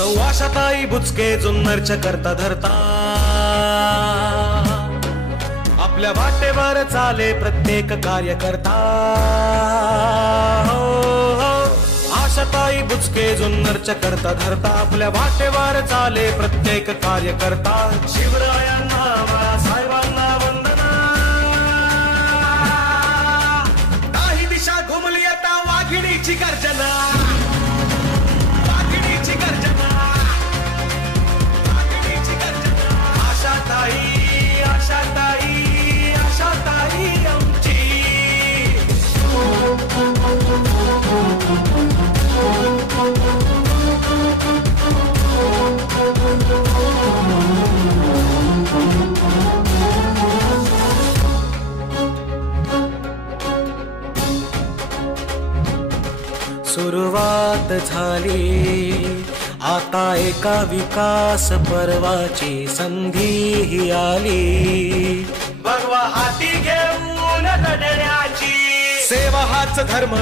सौवाशाताई बुचके जुन्नरच्या करता धरता आपल्या वाटेवर चाले प्रत्येक कार्यकर्ता आशाताई बुचके जुन्नरच्या करता धरता आपल्या वाटेवर चाले प्रत्येक कार्यकर्ता शिवरायांना बाळासाहेबांना वंदना काही दिशा घुमली आता वाघिणीची गर्जना सुरुवात झाली आता एका विकास पर्वाची संधी आली भगवा हाती घेऊन लढण्याची सेवा हाच धर्म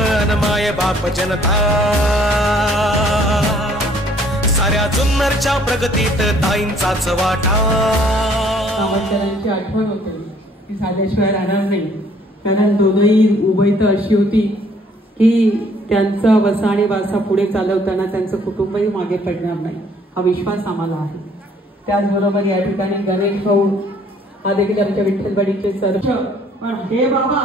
माय बाप जनता साऱ्या जुन्नरच्या प्रगतीत ताईंचाच वाटा सावरकरांची आठवण होते ती साध्याशिवाय राहणार नाही कारण दोनही उभयत अशी होती की त्यांचा वसा आणि वारसा पुढे चालवताना त्यांचं कुटुंबही मागे पडणार नाही हा विश्वास आम्हाला आहे। त्याचबरोबर या ठिकाणी गणेश भाऊ हा देखील आमच्या विठ्ठलवाडीचे सरच पण हे बाबा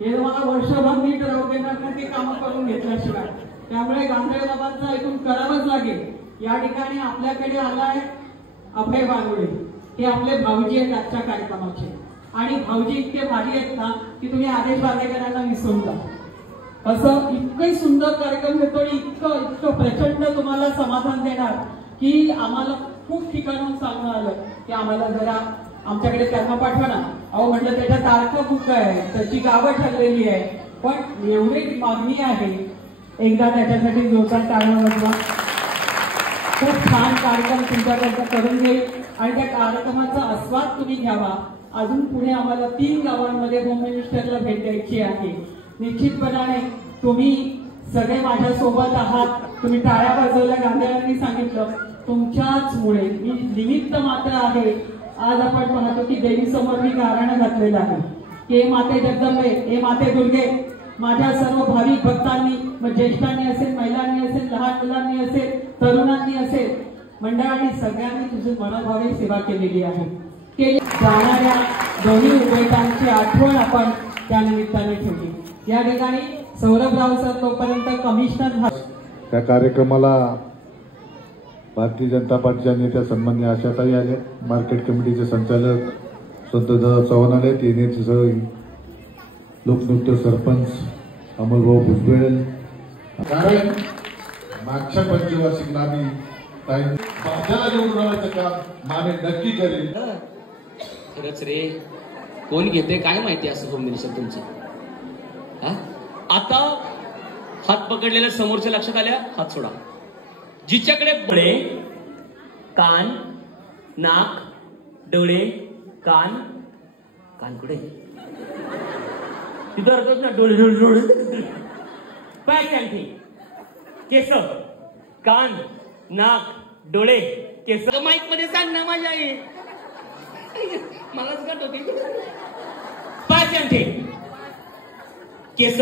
हे मला वर्षभर नीट राहू देणार नाही ते कामं करून घेतल्याशिवाय त्यामुळे गांधळे बाबांचं ऐकून करावंच लागेल। या ठिकाणी आपल्याकडे आलाय अभय बागुडे हे आपले भाऊजी आहेत आजच्या कार्यक्रमाचे आणि भाऊजी इतके भारी आहेत ना की तुम्ही आदेश बांदेकरांना विसरून जा असं इतकं सुंदर कार्यक्रम घेतो आणि इतकं प्रचंड तुम्हाला समाधान देणार की आम्हाला खूप ठिकाणून सांगणं आलं की आम्हाला जरा आमच्याकडे त्यांना पाठवा ना। अहो म्हटलं त्याच्या तारखा बुक आहे त्याची गावं ठरलेली आहे पण एवढी मागणी आहे एकदा त्याच्यासाठी जोरदार टाळ्या वाजवा। खूप छान कार्यक्रम तुमच्याकडचा करून घेईल आणि त्या कार्यक्रमाचा आस्वाद तुम्ही घ्यावा। अजून पुढे आम्हाला 3 गावांमध्ये होम मिनिस्टरला भेट द्यायची आहे। निश्चितपणाने तुम्ही सगळे माझ्या सोबत आहात तुम्ही टाळ्या वाजवल्या गांधींनी सांगितलं तुमच्याच मुळे मी निमित्त मात्र आहे। आज आपण पाहतो की देवी समोर मी गारणं घातलेलं आहे की हे माते जगदंबे हे माते दुर्गे माझ्या सर्व भाविक भक्तांनी मग ज्येष्ठांनी असेल महिलांनी असेल लहान मुलांनी असेल तरुणांनी असेल मंडळांनी सगळ्यांनी तुझी मनोभावे सेवा केलेली आहे। केली जाणाऱ्या दोन्ही उभयतांची आठवण आपण त्या निमित्ताने ठेवली। या ठिकाणी सौरभराव सर तोपर्यंत कमिशनर त्या कार्यक्रमाला भारतीय जनता पार्टीच्या नेत्या सन्माननीय आशाताई आले मार्केट कमिटीचे संचालक संतदादा चव्हाण आले येण्याचे सह लोकनृत्य सरपंच अमोलभाऊ भुजबळ कारण मागच्या पंचवार्षिकला आम्ही भाज्याला निवडून आणायचं काम माने नक्की करेल। खरंच रे कोण घेते काय माहिती असं होम मिनिस्टर तुमचं आता हात पकडलेल्या समोरच्या लक्षात आल्या हात सोडा जिच्याकडे डोळे कान नाक डोळे कान कान कुठे तिथं अर्थ ना डोळे डोळे डोळे पाय आणखी केस कान नाक डोळे केस माईक मध्ये सांग ना माझ्या आई मलाच गट होती पाय आणखी केस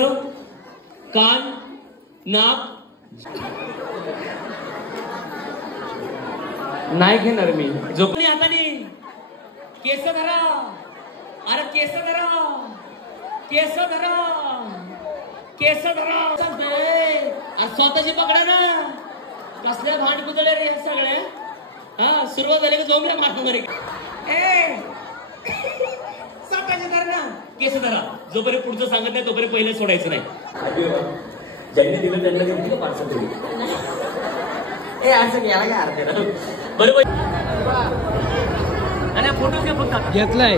कान नाक नाही घेणार मी झोपणी हाताने केस धरा अरे केस धरा केस धरा केस धरा स्वतःची पकडा ना कसल्या भांड कुदळे रे हे सगळे हा सुरुवात झाली की जोमल्या मारणार स्वतःची धरा ना केस धरा जोपर्यंत पुढचं सांगत नाही तोपर्यंत पहिले सोडायचं नाही ज्यांनी दिलं त्यांना दिलं पार्सल दिली असं याला काय अर्थ आहे बरोबर आणि फोटो घ्या फक्त घेतलाय।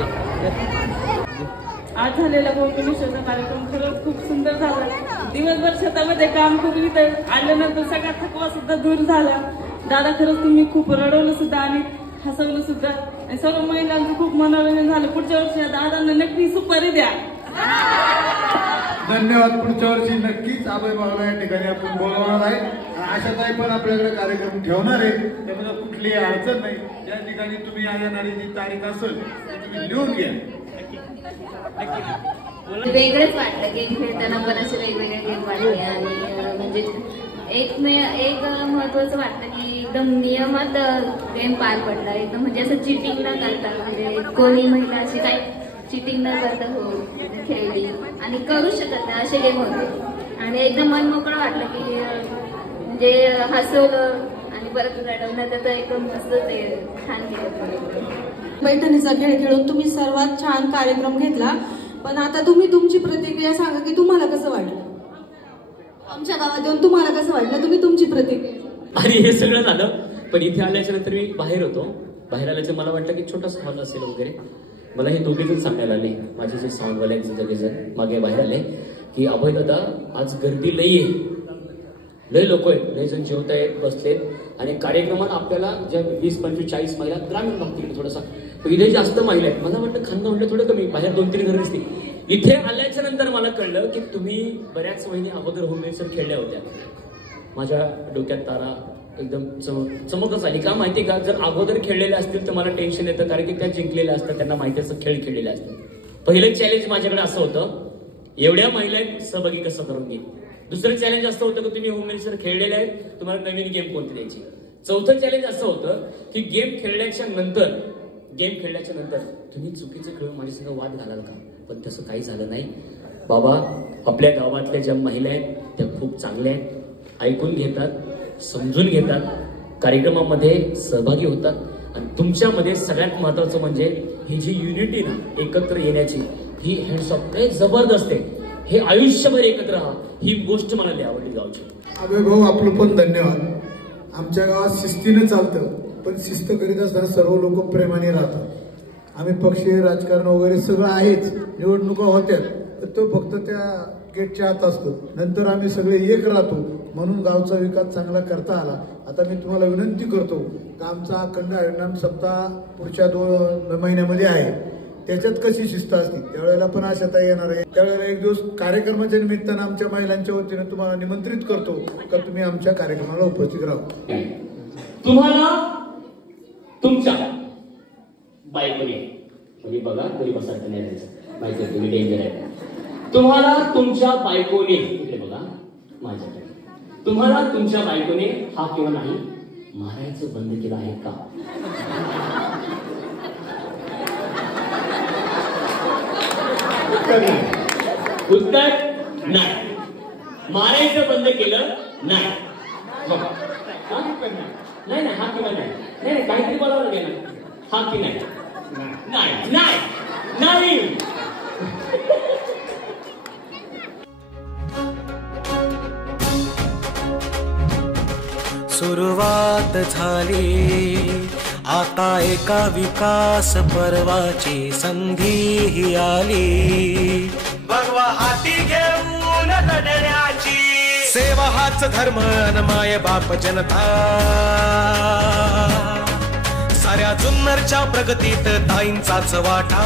आज झालेला गोकुलेश्वरचा कार्यक्रम खरंच खूप सुंदर झाला। दिवसभर शेतामध्ये काम करून आल्यानंतर सगळा थकवा सुद्धा दूर झाला। दादा खरंच तुम्ही खूप रडवलं सुद्धा आणि हसवलं सुद्धा आणि सर्व महिलांचं खूप मनोरंजन झालं। पुढच्या वर्षी दादांना नक्की सुपारी द्या। धन्यवाद. पुढच्या वर्षी नक्कीच अभय भाऊला या ठिकाणी आपण बोलवणार आहे. आशाताई पण आपल्याकडे कार्यक्रम ठेवणार आहे, त्यामध्ये कुठलीही अडचण नाही. या ठिकाणी तुम्ही येणारी जी तारीख असेल ती तुम्ही लिहून घ्या. वेगळंच वाटलं गेम खेळताना, पण असे वेगवेगळे गेम वाटले. आणि म्हणजे एक महत्वाचं वाटतं की एकदम नियमात गेम पार पडला. एकदम म्हणजे असं चिटिंग न करता, म्हणजे कोणी महिला अशी काही चिटिंग न करता खेळली आणि करू शकत नाही असे गेम होते. आणि एकदम मन मोकळं वाटलं की म्हणजे हसवलं आणि परत रडवलं, त्याचं एकदम मस्त ते छान केलं. पैठणीचा खेळ खेळून तुम्ही सर्वात छान कार्यक्रम घेतला. पण आता तुम्ही तुमची प्रतिक्रिया सांगा की तुम्हाला कसं वाटलं, आमच्या गावात येऊन तुम्हाला कसं वाटलं, तुम्ही तुमची प्रतिक्रिया. आणि हे सगळं झालं, पण इथे आल्याच्या नंतर मी बाहेर होतो. बाहेर आल्याचं मला वाटलं की छोटासा हॉल असेल वगैरे. मला हे दोघेजण सांगायला आले, माझे जे साऊंडवाले सगळेजण मागे बाहेर आले की अभय दादा आज गर्दी लई आहे, लई लोक आहेत, लई जण जेवत आहेत, बसलेत. आणि कार्यक्रमात आपल्याला ज्या 20-25-40 महिला ग्रामीण भाग तिकडे थोडासा, इथे जास्त महिला आहेत. मला वाटतं खानगाव म्हटलं थोडं कमी, बाहेर 2-3 घरं दिसली. इथे आल्याच्या नंतर मला कळलं की तुम्ही बऱ्याच महिने अगोदर होममेडसर खेळल्या होत्या. माझ्या डोक्यात तारा एकदम चमकच आली. का माहिती का, जर अगोदर खेळलेले असतील तर मला टेन्शन येतं, कारण की त्या जिंकलेल्या असतात, त्यांना माहिती असतं खेळ खेळलेले असतात. पहिलं चॅलेंज माझ्याकडे असं होतं, एवढ्या महिला सहभागी कसं करून घेईल. दुसरं चॅलेंज असं होतं की तुम्ही होममेडसर खेळलेले आहेत, तुम्हाला नवीन गेम कोणती द्यायची. चौथं चॅलेंज असं होतं की गेम खेळल्याच्या नंतर तुम्ही चुकीचं खेळून माझ्यासंग वाद घालाल का. पण तसं काही झालं नाही. बाबा, आपल्या गावातल्या ज्या महिला आहेत त्या खूप चांगल्या आहेत, ऐकून घेतात, समजून घेतात, कार्यक्रमामध्ये सहभागी होतात. आणि तुमच्यामध्ये सगळ्यात महत्वाचं म्हणजे ही जी युनिटी ना, एकत्र येण्याची, ही हँड्स ऑफ जबरदस्त आहे. हे आयुष्यभर एकत्र राहा, ही गोष्ट मला लई आवडली गावची. अभय भाऊ आपलं पण धन्यवाद. आमच्या गावात शिस्तीनं चालतं, पण शिस्त करीत असताना सर्व लोक प्रेमाने राहतात. आम्ही पक्षीय राजकारण वगैरे सगळं आहेच, निवडणुका होत्या, तर तो फक्त त्या गेटच्या आत असतो. नंतर आम्ही सगळे एक राहतो, म्हणून गावचा विकास चांगला करता आला. आता मी तुम्हाला विनंती करतो की आमचा अखंड हरिनाम सप्ताह पुढच्या 2 महिन्यामध्ये आहे, त्याच्यात कशी शिस्त असते त्यावेळेला पण आशाताई येणार आहे. त्यावेळेला एक दिवस कार्यक्रमाच्या निमित्तानं आमच्या महिलांच्या वतीनं तुम्हाला निमंत्रित करतो का तुम्ही आमच्या कार्यक्रमाला उपस्थित राहा. तुम्हाला तुमच्या बायकोने, म्हणजे बघा तरी बसायचं नाही राहायचं, माहिती तुम्ही डेंजर आहे. तुम्हाला तुमच्या बायकोने, इकडे बघा माझ्याकडे, तुम्हाला तुमच्या बायकोने हा किंवा नाही मारायचं बंद केलं आहे का. उत्तर नाही. मारायचं बंद केलं नाही. नाही नाही, हा किंवा नाही. नाही काहीतरी बोलावं लागेल ना. हा की नाही. नाही नाही नाही. सुरुवात झाली आता एका विकास पर्वाची संधी आली. भगवा हाती घेऊन लढण्याची, सेवा हाच धर्म न माय बाप जनता. साऱ्या जुन्नरच्या प्रगतीत ताईंचाच वाटा.